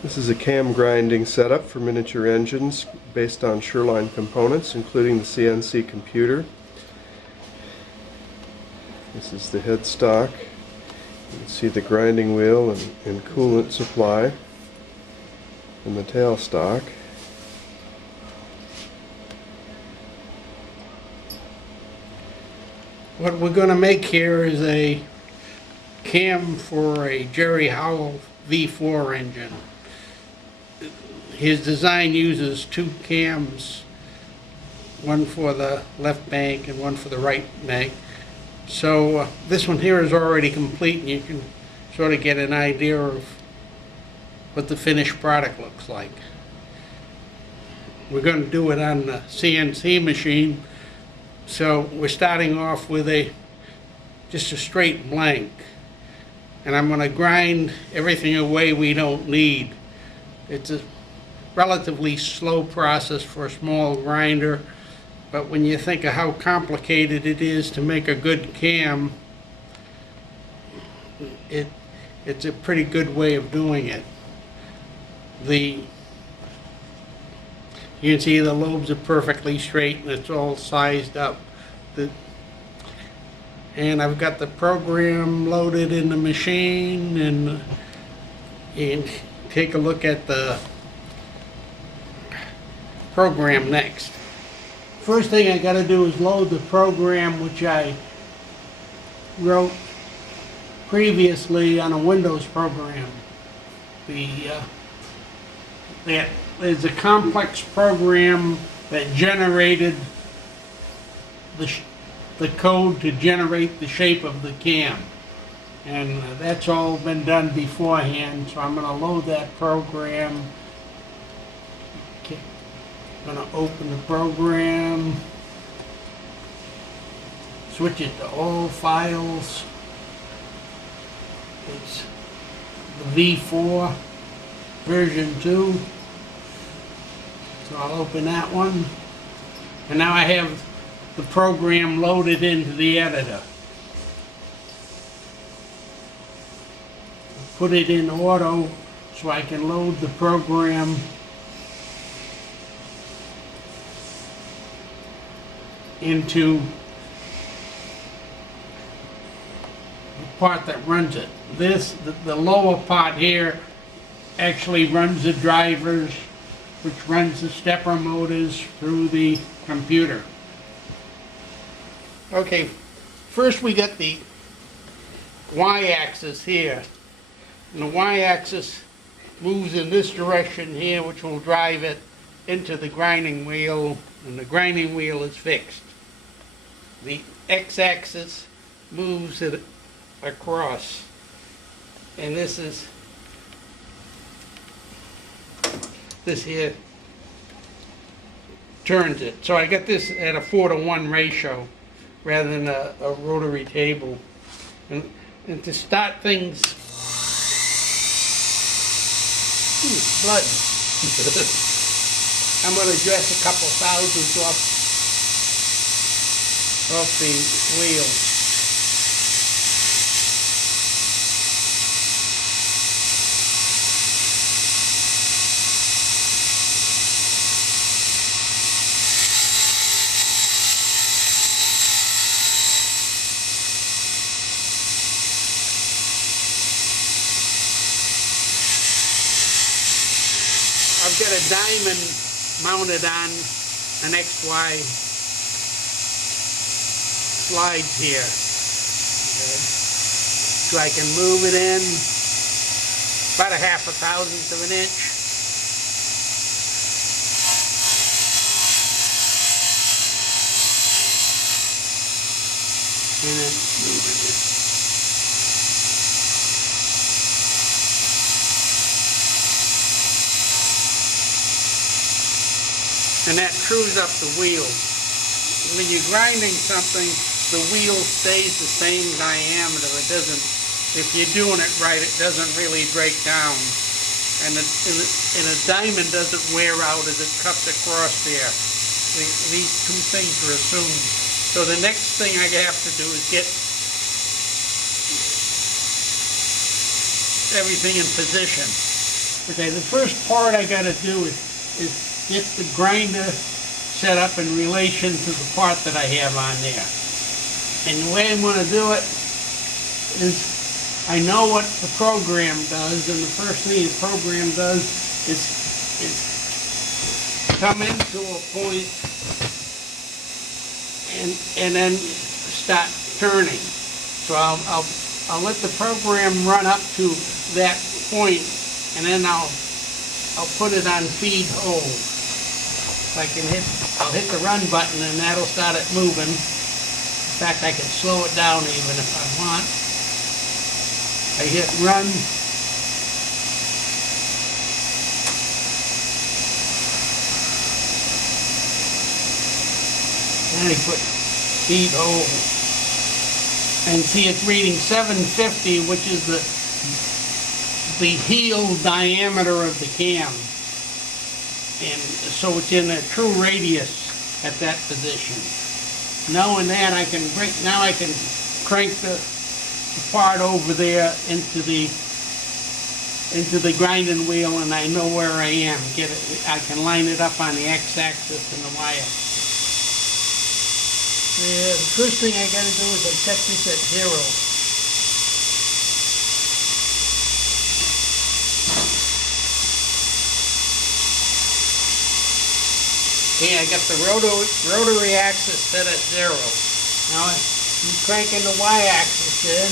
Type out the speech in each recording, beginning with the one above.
This is a cam grinding setup for miniature engines based on Sherline components, including the CNC computer. This is the headstock. You can see the grinding wheel and coolant supply and the tailstock. What we're going to make here is a cam for a Howell V-4 engine. His design uses two cams, one for the left bank and one for the right bank. So this one here is already complete, and you can sort of get an idea of what the finished product looks like. We're going to do it on the CNC machine, so we're starting off with just a straight blank, and I'm going to grind everything away we don't need. It's a relatively slow process for a small grinder, but when you think of how complicated it is to make a good cam, it's a pretty good way of doing it. You can see the lobes are perfectly straight and it's all sized up. And I've got the program loaded in the machine, and take a look at the program next. First thing I got to do is load the program, which I wrote previously on a Windows program. There's a complex program that generated the code to generate the shape of the cam, and that's all been done beforehand. So I'm going to load that program. I'm going to open the program, switch it to all files. It's the V4 version 2. So I'll open that one, and now I have the program loaded into the editor. Put it in auto so I can load the program into the part that runs it. The lower part here actually runs the drivers, which runs the stepper motors through the computer. Okay, first we got the y-axis here, and the y-axis moves in this direction here, which will drive it into the grinding wheel, and the grinding wheel is fixed. The x-axis moves it across, and this here turns it. So I got this at a 4-to-1 ratio rather than a rotary table. And to start things, blood. I'm going to dress a couple thousands off the wheel. I've got a diamond mounted on an XY slides here. Okay. So I can move it in about a 1/2 of an inch. And then move it in. And that trues up the wheel. When you're grinding something, the wheel stays the same diameter. It doesn't, if you're doing it right, it doesn't really break down. And a diamond doesn't wear out as it cuts across there. These two things are assumed. So the next thing I have to do is get everything in position. Okay, the first part I gotta do is get the grinder set up in relation to the part that I have on there. And the way I'm gonna do it is, I know what the program does, and the first thing the program does is come into a point and then start turning. So I'll let the program run up to that point, and then I'll put it on feed hold. So I'll hit the run button, and that'll start it moving. In fact, I can slow it down even if I want. I hit run. And I put feed hold. And see, it's reading 750, which is the heel diameter of the cam. And so it's in a true radius at that position. Knowing that, I can crank the part over there into the grinding wheel, and I know where I am. I can line it up on the x-axis and the y-axis. The first thing I got to do is I set this at 0. Okay, I got the rotary axis set at 0. Now I'm cranking the y-axis in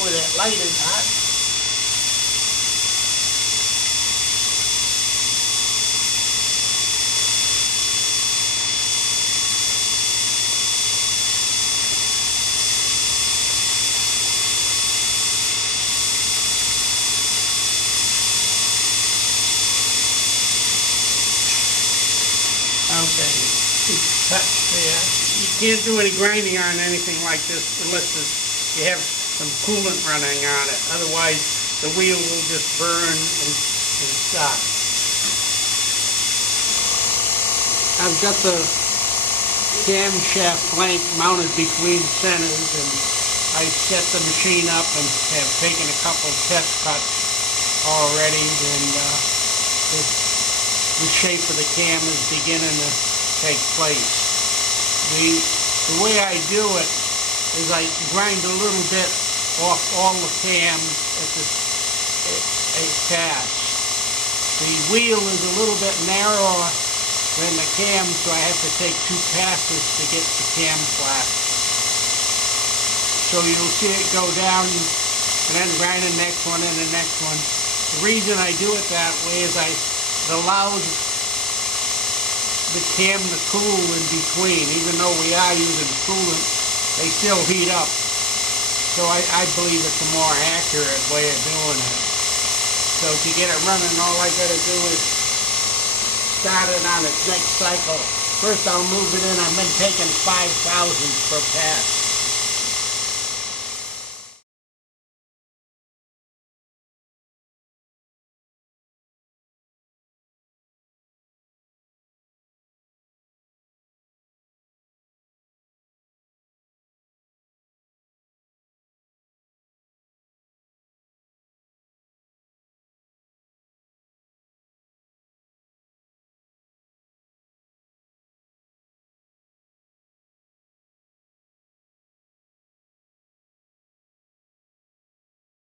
where that light is hot. Okay, it's touched there. You can't do any grinding on anything like this unless you have some coolant running on it. Otherwise, the wheel will just burn and stop. I've got the camshaft blank mounted between centers, and I set the machine up and have taken a couple test cuts already, and the shape of the cam is beginning to take place. The way I do it is I grind a little bit off all the cams at a pass. The wheel is a little bit narrower than the cam, so I have to take 2 passes to get the cam flat. So you'll see it go down and then grind the next one and the next one. The reason I do it that way is it allows the cam to cool in between. Even though we are using coolant, they still heat up. So I believe it's a more accurate way of doing it. So to get it running, all I got to do is start it on its next cycle. First I'll move it in. I've been taking 5 thousandths per pass.